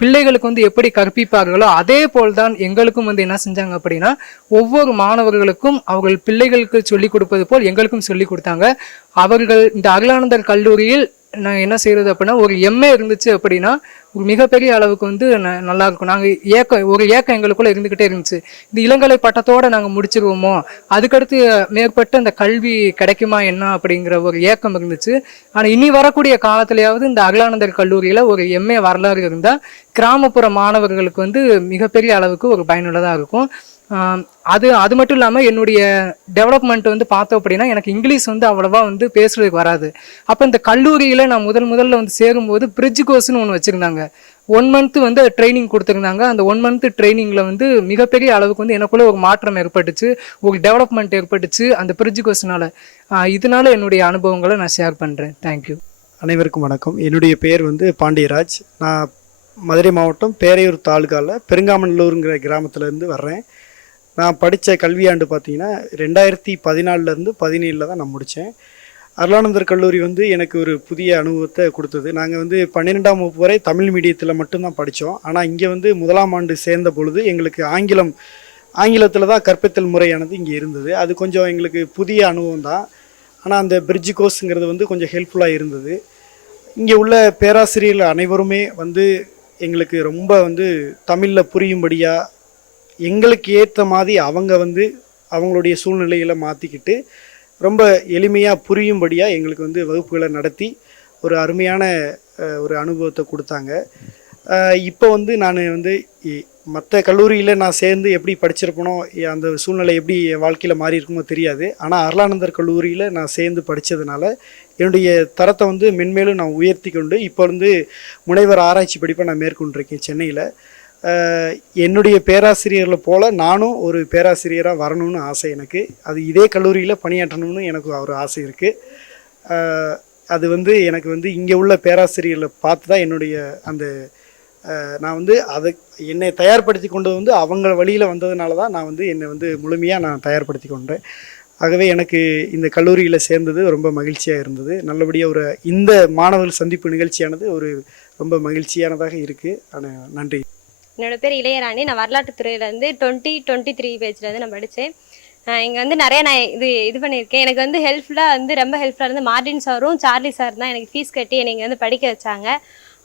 பிள்ளைகளுக்கு வந்து எப்படி கற்பிப்பார்களோ அதே போல்தான் எங்களுக்கும் வந்து என்ன செஞ்சாங்க அப்படின்னா, ஒவ்வொரு மாணவர்களுக்கும் அவர்கள் பிள்ளைகளுக்கு சொல்லிக் கொடுப்பது போல் எங்களுக்கும் சொல்லி கொடுத்தாங்க. அவர்கள் இந்த அகிலானந்தர் கல்லூரியில் நான் என்ன செய்கிறது அப்படின்னா, ஒரு எம்ஏ இருந்துச்சு அப்படின்னா ஒரு மிகப்பெரிய அளவுக்கு வந்து நல்லா இருக்கும். நாங்கள் ஒரு ஏக்கம் எங்களுக்குள்ளே இருந்துக்கிட்டே இருந்துச்சு. இந்த இளங்கலை பட்டத்தோடு நாங்கள் முடிச்சிருவோமோ, அதுக்கடுத்து மேற்பட்ட இந்த கல்வி கிடைக்குமா என்ன அப்படிங்கிற ஒரு ஏக்கம் இருந்துச்சு. ஆனால் இனி வரக்கூடிய காலத்திலேயாவது இந்த அகிலானந்தர் கல்லூரியில் ஒரு எம்ஏ வரலாறு இருந்தால் கிராமப்புற மாணவர்களுக்கு வந்து மிகப்பெரிய அளவுக்கு ஒரு பயனுள்ளதாக இருக்கும். அது மட்டும் இல்லாமல் என்னுடைய டெவலப்மெண்ட் வந்து பார்த்தோம் அப்படின்னா, எனக்கு இங்கிலீஷ் வந்து அவ்வளோவா வந்து பேசுறதுக்கு வராது. அப்போ இந்த கல்லூரியில் நான் முதல்ல வந்து சேரும்போது பிரிட்ஜ் கோர்ஸ்னு ஒன்று வச்சுருந்தாங்க. 1 month வந்து ட்ரைனிங் கொடுத்துருந்தாங்க. அந்த 1 month ட்ரைனிங்கில் வந்து மிகப்பெரிய அளவுக்கு வந்து எனக்குள்ளே ஒரு மாற்றம் ஏற்பட்டுச்சு, ஒரு டெவலப்மெண்ட் ஏற்பட்டுச்சு அந்த பிரிட்ஜ் கோர்ஸ்னால. இதனால என்னுடைய அனுபவங்களை நான் ஷேர் பண்ணுறேன். தேங்க்யூ. அனைவருக்கும் வணக்கம். என்னுடைய பேர் வந்து பாண்டியராஜ். நான் மதுரை மாவட்டம் பேரையூர் தாலுகாவில் பெருங்காமநல்லூருங்கிற கிராமத்துலேருந்து வர்றேன். நான் படித்த கல்வியாண்டு பார்த்தீங்கன்னா 2014 17 தான் நான் முடித்தேன். அருளானந்தர் கல்லூரி வந்து எனக்கு ஒரு புதிய அனுபவத்தை கொடுத்தது. நாங்கள் வந்து 12ஆம் வகுப்பு வரை தமிழ் மீடியத்தில் மட்டும்தான் படித்தோம். ஆனால் இங்கே வந்து 1ஆம் ஆண்டு சேர்ந்த பொழுது எங்களுக்கு ஆங்கிலத்தில் தான் கற்பித்தல் முறையானது இங்கே இருந்தது. அது கொஞ்சம் எங்களுக்கு புதிய அனுபவம் தான். ஆனால் அந்த பிரிட்ஜ் கோர்ஸுங்கிறது வந்து கொஞ்சம் ஹெல்ப்ஃபுல்லாக இருந்தது. இங்கே உள்ள பேராசிரியர்கள் அனைவருமே வந்து எங்களுக்கு ரொம்ப வந்து தமிழில் புரியும்படியாக எங்களுக்கு ஏற்ற மாதிரி அவங்க வந்து அவங்களுடைய சூழ்நிலைகளை மாற்றிக்கிட்டு ரொம்ப எளிமையாக புரியும்படியாக எங்களுக்கு வந்து வகுப்புகளை நடத்தி ஒரு அருமையான ஒரு அனுபவத்தை கொடுத்தாங்க. இப்போ வந்து நான் வந்து மற்ற கல்லூரியில் நான் சேர்ந்து எப்படி படிச்சிருப்பனோ, அந்த சூழ்நிலை எப்படி என் வாழ்க்கையில் மாறி இருக்குமோ தெரியாது. ஆனால் அருளானந்தர் கல்லூரியில் நான் சேர்ந்து படித்ததுனால என்னுடைய தரத்தை வந்து மென்மேலும் நான் உயர்த்தி கொண்டு இப்போ வந்து முனைவர் ஆராய்ச்சி படிப்பை நான் மேற்கொண்டிருக்கேன் சென்னையில். என்னுடைய பேராசிரியர்களை போல் நானும் ஒரு பேராசிரியராக வரணும்னு ஆசை எனக்கு. அது இதே கல்லூரியில் பணியாற்றணும்னு எனக்கு ஒரு ஆசை இருக்குது. அது வந்து எனக்கு வந்து இங்கே உள்ள பேராசிரியர்களை பார்த்து தான் என்னுடைய அந்த நான் வந்து அதை என்னை தயார்படுத்தி கொண்டது வந்து அவங்க வழியில் வந்ததுனால தான் நான் வந்து என்னை வந்து முழுமையாக நான் தயார்படுத்தி கொண்டேன். ஆகவே எனக்கு இந்த கல்லூரியில் சேர்ந்தது ரொம்ப மகிழ்ச்சியாக இருந்தது. நல்லபடியாக இந்த மாணவர்கள் சந்திப்பு நிகழ்ச்சியானது ஒரு ரொம்ப மகிழ்ச்சியானதாக இருக்குது. நன்றி. என்னோடய பேர் இளையராணி. நான் வரலாற்று துறையிலேருந்து 2023 பேஜ்லேருந்து நான் படித்தேன். இங்கே வந்து நிறைய நான் இது பண்ணியிருக்கேன். எனக்கு வந்து ஹெல்ப்ஃபுல்லாக வந்து ரொம்ப ஹெல்ப்ஃபுல்லாக இருந்து மார்டின் சாரும் சார்லி சார் தான் எனக்கு ஃபீஸ் கட்டி என்னை இங்கே வந்து படிக்க வச்சாங்க.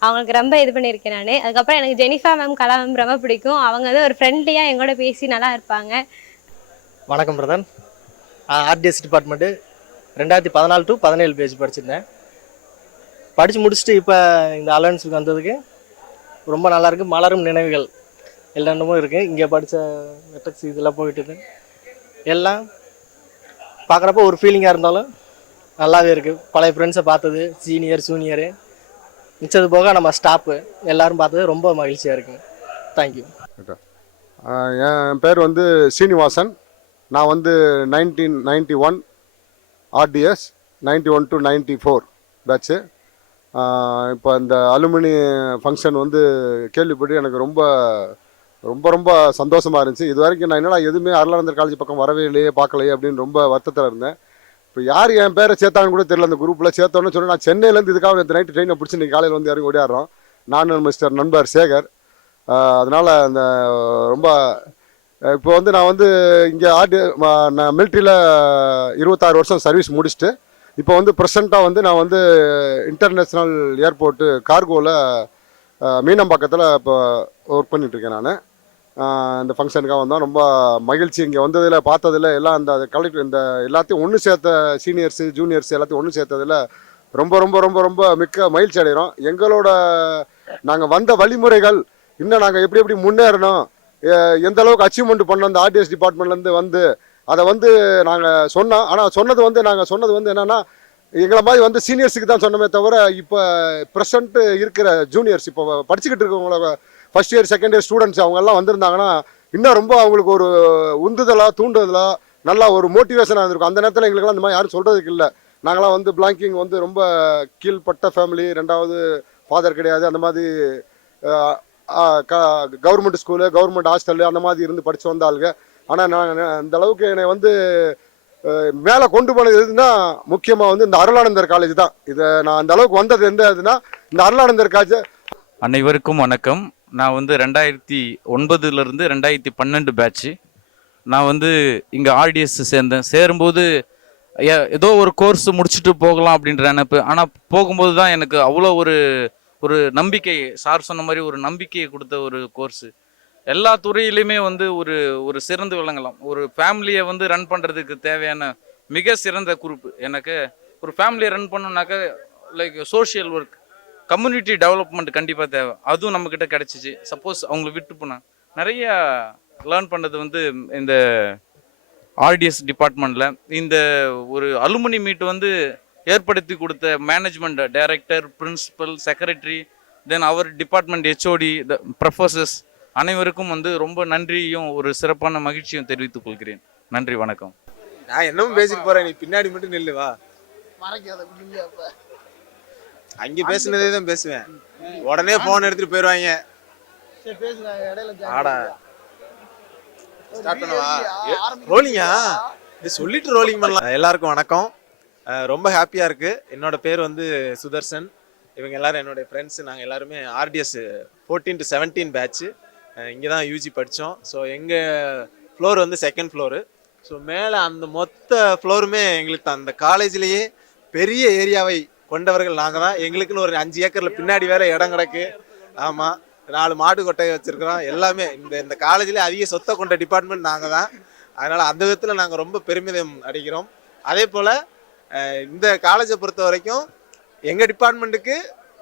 அவங்களுக்கு ரொம்ப இது பண்ணியிருக்கேன் நான். அதுக்கப்புறம் எனக்கு ஜெனிஃபா மேம், கலா மேம் ரொம்ப பிடிக்கும். அவங்க வந்து ஒரு ஃப்ரெண்ட்லியாக எங்களோட பேசி நல்லா இருப்பாங்க. வணக்கம் Pradhan. RDS department 2014 to 17 batch படிச்சிருந்தேன். படித்து முடிச்சுட்டு இப்போ இந்த அலவன்ஸுக்கு வந்ததுக்கு ரொம்ப நல்லாயிருக்கு. மலரும் நினைவுகள் எல்லாமே இருக்குது. இங்கே படித்த வெட்டக்ஸ் இதெல்லாம் போயிட்டுது. எல்லாம் பார்க்குறப்ப ஒரு ஃபீலிங்காக இருந்தாலும் நல்லாவே இருக்குது. பழைய ஃப்ரெண்ட்ஸை பார்த்தது, சீனியர் ஜூனியரு மிச்சது போக நம்ம ஸ்டாப்பு எல்லாரும் பார்த்தது ரொம்ப மகிழ்ச்சியாக இருக்குங்க. தேங்க்யூ. என் பேர் வந்து ஸ்ரீனிவாசன். நான் வந்து 1991 ஆர்டிஎஸ் 91 to 94 பேட்ச்சு. இப்போ இந்த அலுமினி ஃபங்க்ஷன் வந்து கேள்விப்பட்டு எனக்கு ரொம்ப ரொம்ப ரொம்ப சந்தோஷமாக இருந்துச்சு. இது வரைக்கும் நான் என்னடா எதுவுமே அருளானந்தர் காலேஜ் பக்கம் வரவே இல்லையே, பார்க்கலையே அப்படின்னு ரொம்ப வருத்தத்தில் இருந்தேன். இப்போ யார் என் பேரை சேர்த்தாங்கன்னு கூட தெரியல. அந்த குரூப்பில் சேர்த்தோன்னு சொன்னால் நான் சென்னையிலேருந்து இதுக்காக நேற்று நைட்டு ட்ரெயினை பிடிச்சி இன்றைக்கி காலையில் வந்து இறங்கி ஓடியாடுறோம். நானும் மிஸ்டர் நண்பர் சேகர். அதனால் அந்த ரொம்ப இப்போ வந்து நான் வந்து இங்கே நான் மிலிட்ரியில் 26 வருஷம் சர்வீஸ் முடிச்சுட்டு இப்போ வந்து ப்ரெசண்ட்டாக வந்து நான் வந்து இன்டர்நேஷ்னல் ஏர்போர்ட்டு கார்கோவில் மீனம்பாக்கத்தில் இப்போ ஒர்க் பண்ணிகிட்ருக்கேன். நான் இந்த ஃபங்க்ஷனுக்காக வந்தோம். ரொம்ப மகிழ்ச்சி இங்கே வந்ததில் பார்த்ததில் எல்லாம் அந்த கலெக்டர் இந்த எல்லாத்தையும் ஒன்று சேர்த்த சீனியர்ஸு ஜூனியர்ஸ் எல்லாத்தையும் ஒன்று சேர்த்ததில் ரொம்ப ரொம்ப ரொம்ப ரொம்ப மிக்க மகிழ்ச்சி அடைகிறோம். எங்களோட நாங்கள் வந்த வழிமுறைகள் இன்னும் நாங்கள் எப்படி எப்படி முன்னேறணும், எந்த அளவுக்கு அச்சீவ்மெண்ட் பண்ணோம் அந்த ஆர்டிஎஸ் டிபார்ட்மெண்ட்லேருந்து வந்து அதை வந்து நாங்கள் சொன்னோம். ஆனால் நாங்கள் சொன்னது வந்து என்னென்னா எங்களை மாதிரி வந்து சீனியர்ஸுக்கு தான் சொன்னமே தவிர இப்போ ப்ரெசண்ட்டு இருக்கிற ஜூனியர்ஸ் இப்போ படிச்சுக்கிட்டு இருக்கவங்கள first year second year students அவங்கெல்லாம் வந்திருந்தாங்கன்னா இன்னும் ரொம்ப அவங்களுக்கு ஒரு உந்துதலாக தூண்டுதலாக நல்லா ஒரு மோட்டிவேஷனாக இருந்திருக்கும். அந்த நேரத்தில் எங்களுக்கெல்லாம் இந்த மாதிரி யாரும் சொல்கிறதுக்கு இல்லை. நாங்களாம் வந்து பிளாங்கிங் வந்து ரொம்ப கீழ்பட்ட ஃபேமிலி, ரெண்டாவது ஃபாதர் கிடையாது, அந்த மாதிரி கவர்மெண்ட் ஸ்கூலு கவர்மெண்ட் ஹாஸ்டலு அந்த மாதிரி இருந்து படித்து வந்த ஆளுங்க. ஆனால் நான் அந்த அளவுக்கு என்னை வந்து மேலே கொண்டு போனது எதுனா முக்கியமாக வந்து இந்த அருளானந்தர் காலேஜ் தான். இதை நான் அந்த அளவுக்கு வந்தது எந்த இதுனா இந்த அருளானந்தர் காலேஜ். அனைவருக்கும் வணக்கம். நான் வந்து 2009 2012 பேட்ச்சு. நான் வந்து இங்கே ஆர்டிஎஸ் சேர்ந்தேன். சேரும்போது ஏதோ ஒரு கோர்ஸ் முடிச்சுட்டு போகலாம் அப்படின்ற நினைப்பு. ஆனால் போகும்போது தான் எனக்கு அவ்வளோ ஒரு நம்பிக்கை, சார் சொன்ன மாதிரி ஒரு நம்பிக்கையை கொடுத்த ஒரு கோர்ஸு. எல்லா துறையிலையுமே வந்து ஒரு சிறந்து விளங்கலாம். ஒரு ஃபேமிலியை வந்து ரன் பண்ணுறதுக்கு தேவையான மிக சிறந்த குரூப். எனக்கு ஒரு ஃபேமிலியை ரன் பண்ணணுன்னாக்க like social work, community development கண்டிப்பாக தேவை. அதுவும் நம்மக்கிட்ட கிடச்சிச்சு. சப்போஸ் அவங்கள விட்டு போனால் நிறைய லேர்ன் பண்ணது வந்து இந்த ஆர்டிஎஸ் டிபார்ட்மெண்ட்டில். இந்த ஒரு அலுமினி மீட் வந்து ஏற்படுத்தி கொடுத்த மேனேஜ்மெண்ட் டைரக்டர், பிரின்சிபல், செக்ரட்டரி, தென் அவர் டிபார்ட்மெண்ட் ஹெச்ஓடி, த ப்ரொஃபஸர்ஸ் அனைவருக்கும் வந்து ரொம்ப நன்றியும் ஒரு சிறப்பான மகிழ்ச்சியும் தெரிவித்துக் கொள்கிறேன். நன்றி, வணக்கம். நான் என்னவும் பேசிட்டு போறேன், நீ பின்னாடி மட்டும் நில்லு வா. அங்கே பேசுனதே தான் பேசுவேன், உடனே போன் எடுத்துட்டு போயிடுவாங்க. ஆடா ஸ்டார்ட் பண்ணவா? ரோலிங்கா? சொல்லிட்டு ரோலிங் பண்ணலாம். எல்லாருக்கும் வணக்கம். ரொம்ப ஹாப்பியாக இருக்குது. என்னோட பேர் வந்து சுதர்சன். இவங்க எல்லாரும் என்னுடைய ஃப்ரெண்ட்ஸு. நாங்கள் எல்லாருமே ஆர்டிஎஸ் 14 to 17 பேட்ச்சு. இங்கே தான் யூஜி படித்தோம். ஸோ எங்கள் ஃப்ளோர் வந்து செகண்ட் ஃப்ளோரு. ஸோ மேலே அந்த மொத்த ஃப்ளோருமே எங்களுக்கு அந்த காலேஜ்லேயே பெரிய ஏரியாவை கொண்டவர்கள் நாங்கள் தான். எங்களுக்குன்னு ஒரு 5 ஏக்கரில் பின்னாடி வேறு இடம் கிடக்கு. ஆமாம், 4 மாட்டு கொட்டையை வச்சுருக்கிறோம். எல்லாமே இந்த காலேஜ்லேயே அதிக சொத்தை கொண்ட டிபார்ட்மெண்ட் நாங்கள் தான். அதனால் அந்த விதத்தில் நாங்கள் ரொம்ப பெருமிதம் அடைகிறோம். அதே போல் இந்த காலேஜை பொறுத்த வரைக்கும் எங்கள் டிபார்ட்மெண்ட்டுக்கு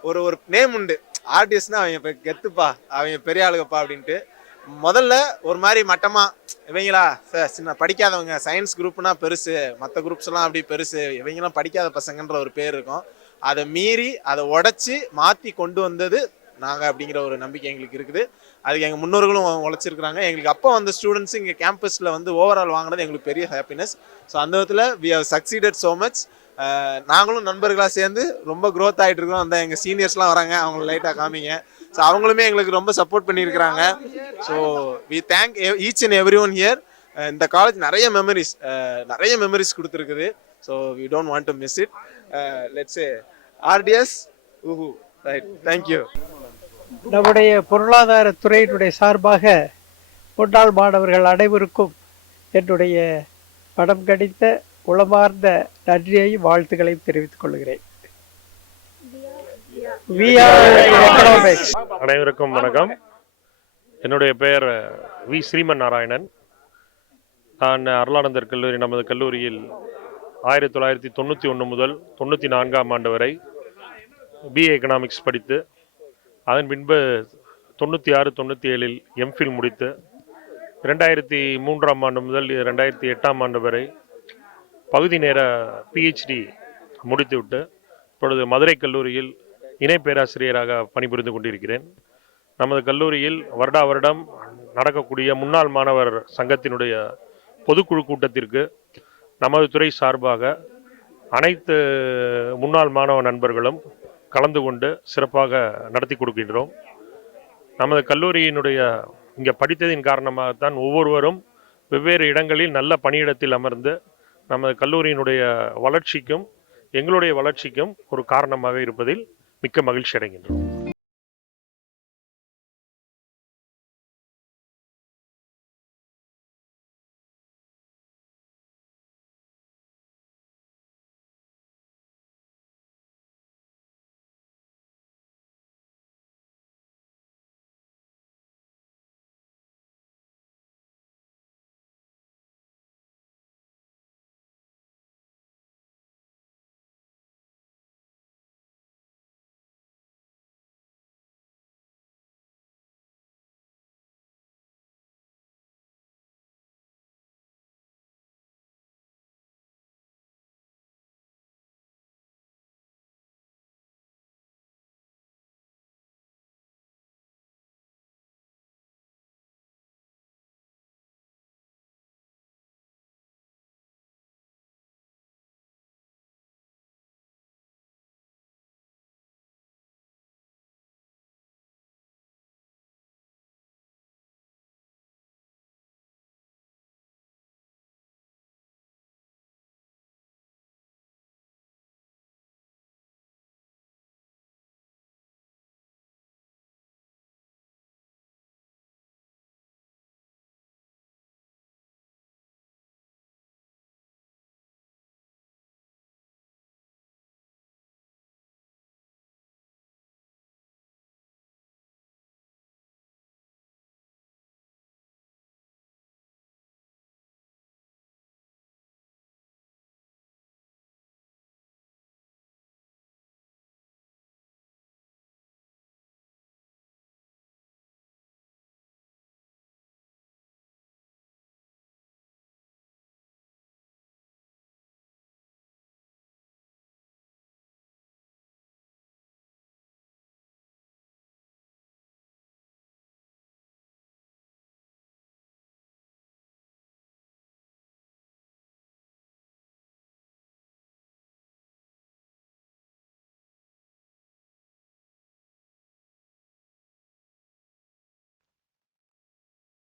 ஒரு நேம் உண்டு. ஆர்டிஎஸ்னா அவங்க இப்போ கெத்துப்பா, அவங்க பெரிய ஆளுகப்பா அப்படின்ட்டு. முதல்ல ஒரு மாதிரி மட்டமாக இவங்களா சின்ன படிக்காதவங்க, சயின்ஸ் குரூப்னா பெருசு, மற்ற குரூப்ஸ்லாம் அப்படி பெருசு, இவங்களாம் படிக்காத பசங்கன்ற ஒரு பேர் இருக்கும். அதை மீறி அதை உடச்சி மாற்றி கொண்டு வந்தது நாங்கள் அப்படிங்கிற ஒரு நம்பிக்கை எங்களுக்கு இருக்குது. அதுக்கு எங்கள் முன்னோர்களும் உழைச்சிருக்கிறாங்க. எங்களுக்கு அப்போ வந்த ஸ்டூடெண்ட்ஸு இங்கே கேம்பஸில் வந்து ஓவரால் வாங்கினது எங்களுக்கு பெரிய ஹாப்பினஸ். ஸோ அந்த விதத்தில் we have succeeded so much. நாங்களும் நண்பர்களாக சேர்ந்து ரொம்ப க்ரோத் ஆகிட்டு இருக்கிறோம். அந்த எங்கள் சீனியர்ஸ்லாம் வராங்க, அவங்கள லைட்டாக காமிங்க. ஸோ அவங்களுமே எங்களுக்கு ரொம்ப சப்போர்ட் பண்ணியிருக்கிறாங்க. So we thank each and every one here. இந்த காலேஜ் நிறைய மெமரிஸ் கொடுத்துருக்குது. So we don't want to miss it. Let's RDS ஊஹூ ரைட். தேங்க்யூ. நம்முடைய பொருளாதார துறையினுடைய சார்பாக முன்னாள் மாணவர்கள் அனைவருக்கும் என்னுடைய படம் கடித்த உளமார்ந்த நன்றியையும் வாழ்த்துக்களையும் தெரிவித்துக் கொள்கிறேன். அனைவருக்கும் வணக்கம். என்னுடைய பெயர் வி ஸ்ரீமன் நாராயணன். நான் அருளானந்தர் கல்லூரி, நமது கல்லூரியில் 1991 முதல் 94ஆம் ஆண்டு வரை பிஏ எக்கனாமிக்ஸ் படித்து, அதன் பின்பு 96-97 எம்ஃபில் முடித்து, 2003ஆம் ஆண்டு முதல் 2008ஆம் ஆண்டு வரை பகுதி நேர பிஹெச்டி முடித்துவிட்டு இப்பொழுது மதுரை கல்லூரியில் இணை பேராசிரியராக பணிபுரிந்து கொண்டிருக்கிறேன். நமது கல்லூரியில் வருடா வருடம் நடக்கக்கூடிய முன்னாள் மாணவர் சங்கத்தினுடைய பொதுக்குழு கூட்டத்திற்கு நமது துறை சார்பாக அனைத்து முன்னாள் மாணவ நண்பர்களும் கலந்து கொண்டு சிறப்பாக நடத்தி கொடுக்கின்றோம். நமது கல்லூரியினுடைய இங்கே படித்ததின் காரணமாகத்தான் ஒவ்வொருவரும் வெவ்வேறு இடங்களில் நல்ல பணியிடத்தில் அமர்ந்து நமது கல்லூரியினுடைய வளர்ச்சிக்கும் எங்களுடைய வளர்ச்சிக்கும் ஒரு காரணமாக இருப்பதில் மிக்க மகிழ்ச்சி அடைகின்றோம்.